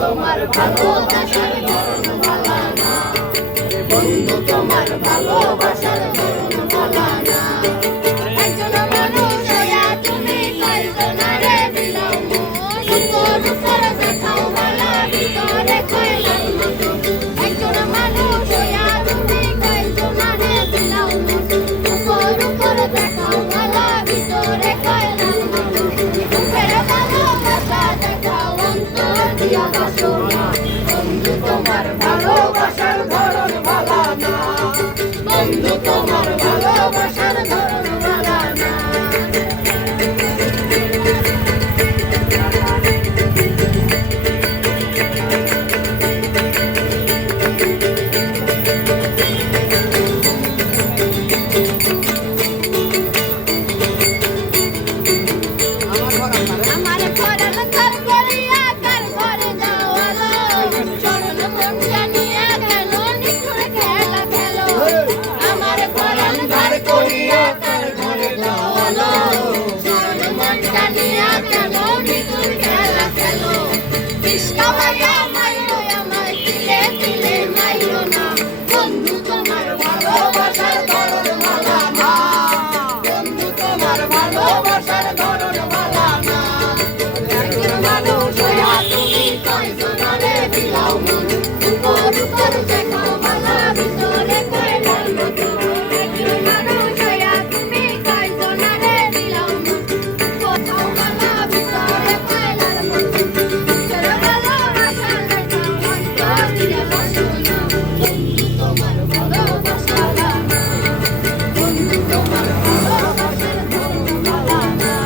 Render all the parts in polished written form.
তোমার ভালোবাসার ধরন ভালা না, বন্ধু তোমার ভালোবাসার ধরন ভালা না। একজন মানুষ হইয়া তুমি কয়জনারে দিলাও মন, উপর উপর দেখাও ভালা, ভিতরে কয়লার মতো। একজন মানুষ হইয়া তুমি কয়জনারে দিলাও মন, উপর উপর দেখাও ভালা, ভিতরে কয়লার মতো। মুখের ভালোবাসা দেখাও অন্তর দিয়া বাসো না, বন্ধু তোমার ভালোবাসার ধরন ভালা না, বন্ধু তোমার ভালোবাসার ধরন ভালা না। আমার ঘরের ঘর করিয়া কার ঘরে যাওয়ালো, চরণ মন জানিয়া কেন নিখুঁত খেলা খেলো। আমার ঘরের ঘর করিয়া কার ঘরে যাওয়ালো, চরণ মন জানিয়া কেন নিখুঁত খেলা খেলো। বিষ খাওয়াইয়া মাইরো আমায়, তিলে তিলে মাইরো না, বন্ধু তোমার ভালোবাসার ধরন ভালা না, বন্ধু তোমার ভালোবাসার ধরন ভালা না। একজন মানুষ হইয়া তুমি কয়জনারে দিলাও মন, উপর উপর দেখাও ভালা, ভিতরে কয়লার মতো। একজন মানুষ হইয়া তুমি কয়জনারে দিলাও মন, কোথাও ভালা, ভিতরে কয়লার মতো। মুখের ভালোবাসা দেখাও অন্তর দিয়া বাসো না, বন্ধু তোমার ভালোবাসা ভালা না, বন্ধু তোমার ভালোবাসার ধরন ভালা না।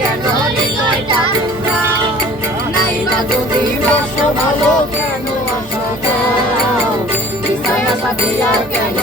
কেন হৃদয়টা উড়াও, নাইবা যদি বাসো ভালো কেন আশা দাও, বিষয় আশা দিয়া কেন